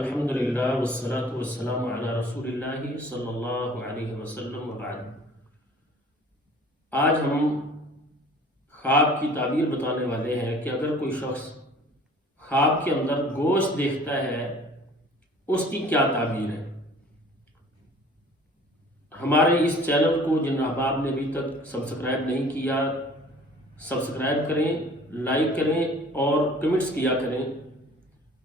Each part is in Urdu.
الحمدللہ والصلاة والسلام علی رسول اللہ صلی اللہ علیہ وسلم وبعد۔ آج ہم خواب کی تعبیر بتانے والے ہیں کہ اگر کوئی شخص خواب کے اندر گوشت دیکھتا ہے اس کی کیا تعبیر ہے۔ ہمارے اس چینل کو جن احباب نے ابھی تک سبسکرائب نہیں کیا، سبسکرائب کریں، لائک کریں اور کمنٹس کیا کریں،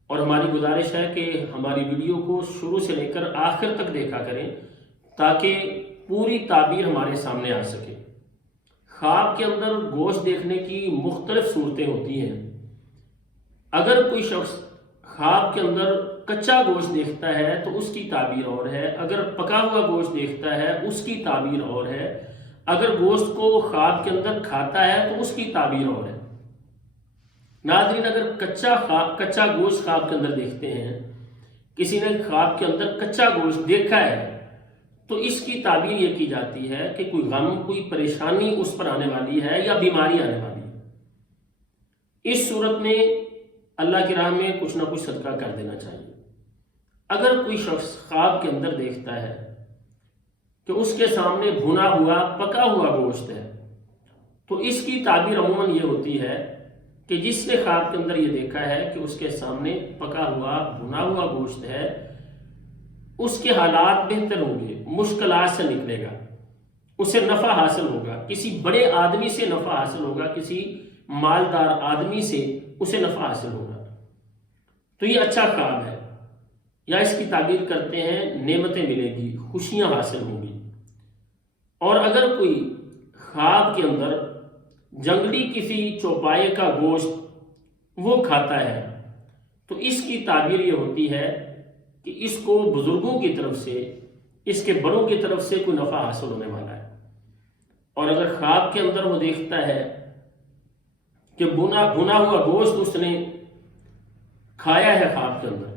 اور ہماری گزارش ہے کہ ہماری ویڈیو کو شروع سے لے کر آخر تک دیکھا کریں تاکہ پوری تعبیر ہمارے سامنے آ سکے۔ خواب کے اندر گوشت دیکھنے کی مختلف صورتیں ہوتی ہیں۔ اگر کوئی شخص خواب کے اندر کچا گوشت دیکھتا ہے تو اس کی تعبیر اور ہے، اگر پکا ہوا گوشت دیکھتا ہے اس کی تعبیر اور ہے، اگر گوشت کو خواب کے اندر کھاتا ہے تو اس کی تعبیر اور ہے۔ ناظرین، اگر کچا گوشت خواب کے اندر دیکھتے ہیں، کسی نے خواب کے اندر کچا گوشت دیکھا ہے تو اس کی تعبیر یہ کی جاتی ہے کہ کوئی غم، کوئی پریشانی اس پر آنے والی ہے یا بیماری آنے والی ہے۔ اس صورت میں اللہ کی راہ میں کچھ نہ کچھ صدقہ کر دینا چاہیے۔ اگر کوئی شخص خواب کے اندر دیکھتا ہے کہ اس کے سامنے بھنا ہوا پکا ہوا گوشت ہے تو اس کی تعبیر عموماً یہ ہوتی ہے کہ جس نے خواب کے اندر یہ دیکھا ہے کہ اس کے سامنے پکا ہوا بھنا ہوا گوشت ہے، اس کے حالات بہتر ہوں گے، مشکلات سے نکلے گا، اسے نفع حاصل ہوگا، کسی بڑے آدمی سے نفع حاصل ہوگا، کسی مالدار آدمی سے اسے نفع حاصل ہوگا، تو یہ اچھا خواب ہے۔ یا اس کی تعبیر کرتے ہیں نعمتیں ملے گی، خوشیاں حاصل ہوں گی۔ اور اگر کوئی خواب کے اندر جنگلی کسی چوپائے کا گوشت وہ کھاتا ہے تو اس کی تعبیر یہ ہوتی ہے کہ اس کو بزرگوں کی طرف سے، اس کے بڑوں کی طرف سے کوئی نفع حاصل ہونے والا ہے۔ اور اگر خواب کے اندر وہ دیکھتا ہے کہ بھنا ہوا گوشت اس نے کھایا ہے خواب کے اندر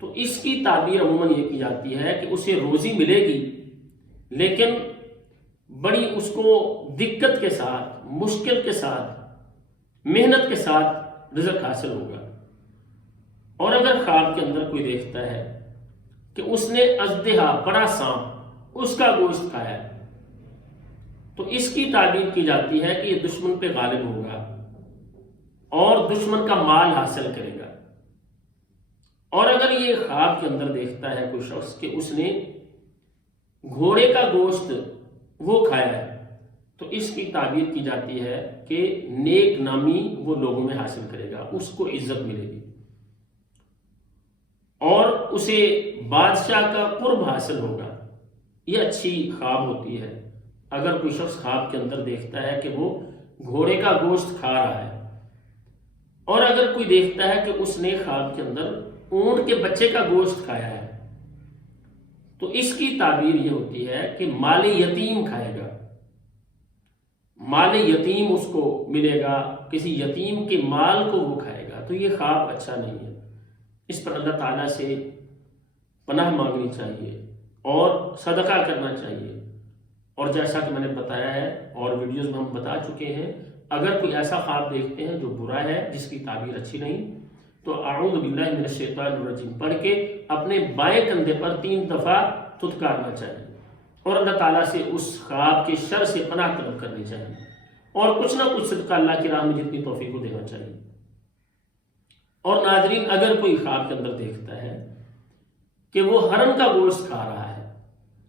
تو اس کی تعبیر عموماً یہ کی جاتی ہے کہ اسے روزی ملے گی، لیکن بڑی اس کو دقت کے ساتھ، مشکل کے ساتھ، محنت کے ساتھ رزق حاصل ہوگا۔ اور اگر خواب کے اندر کوئی دیکھتا ہے کہ اس نے اژدہا، بڑا سانپ، اس کا گوشت کھایا ہے تو اس کی تعبیر کی جاتی ہے کہ یہ دشمن پہ غالب ہوگا اور دشمن کا مال حاصل کرے گا۔ اور اگر یہ خواب کے اندر دیکھتا ہے کوئی شخص کہ اس نے گھوڑے کا گوشت وہ کھایا ہے تو اس کی تعبیر کی جاتی ہے کہ نیک نامی وہ لوگوں میں حاصل کرے گا، اس کو عزت ملے گی اور اسے بادشاہ کا قرب حاصل ہوگا۔ یہ اچھی خواب ہوتی ہے۔ اگر کوئی شخص خواب کے اندر دیکھتا ہے کہ وہ گھوڑے کا گوشت کھا رہا ہے، اور اگر کوئی دیکھتا ہے کہ اس نے خواب کے اندر اونٹ کے بچے کا گوشت کھایا ہے تو اس کی تعبیر یہ ہوتی ہے کہ مال یتیم کھائے گا، مال یتیم اس کو ملے گا، کسی یتیم کے مال کو وہ کھائے گا، تو یہ خواب اچھا نہیں ہے۔ اس پر اللہ تعالیٰ سے پناہ مانگنی چاہیے اور صدقہ کرنا چاہیے۔ اور جیسا کہ میں نے بتایا ہے اور ویڈیوز میں ہم بتا چکے ہیں، اگر کوئی ایسا خواب دیکھتے ہیں جو برا ہے، جس کی تعبیر اچھی نہیں، تو اعوذ باللہ من الشیطان الرجیم پڑھ کے اپنے بائیں کندھے پر 3 دفعہ تھتکارنا چاہیے اور اللہ تعالیٰ سے اس خواب کے شر سے پناہ طلب کرنی چاہیے، اور کچھ نہ کچھ صدقہ اللہ کی راہ میں جتنی توفیق کو دینا چاہیے۔ اور ناظرین، اگر کوئی خواب کے اندر دیکھتا ہے کہ وہ ہرن کا گوشت کھا رہا ہے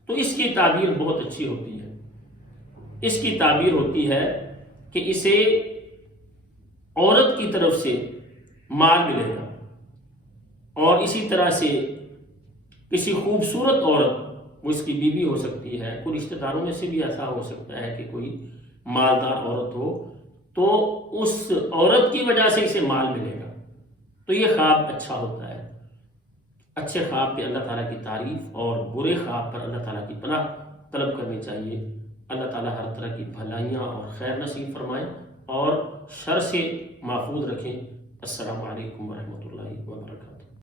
تو اس کی تعبیر بہت اچھی ہوتی ہے۔ اس کی تعبیر ہوتی ہے کہ اسے عورت کی طرف سے مال ملے گا، اور اسی طرح سے کسی خوبصورت عورت، وہ اس کی بیوی ہو سکتی ہے، کوئی رشتہ داروں میں سے بھی ایسا ہو سکتا ہے کہ کوئی مالدار عورت ہو، تو اس عورت کی وجہ سے اسے مال ملے گا، تو یہ خواب اچھا ہوتا ہے۔ اچھے خواب پہ اللہ تعالیٰ کی تعریف اور برے خواب پر اللہ تعالیٰ کی پناہ طلب کرنی چاہیے۔ اللہ تعالیٰ ہر طرح کی بھلائیاں اور خیر نصیب فرمائیں اور شر سے محفوظ رکھیں۔ السلام علیکم ورحمۃ اللہ وبرکاتہ۔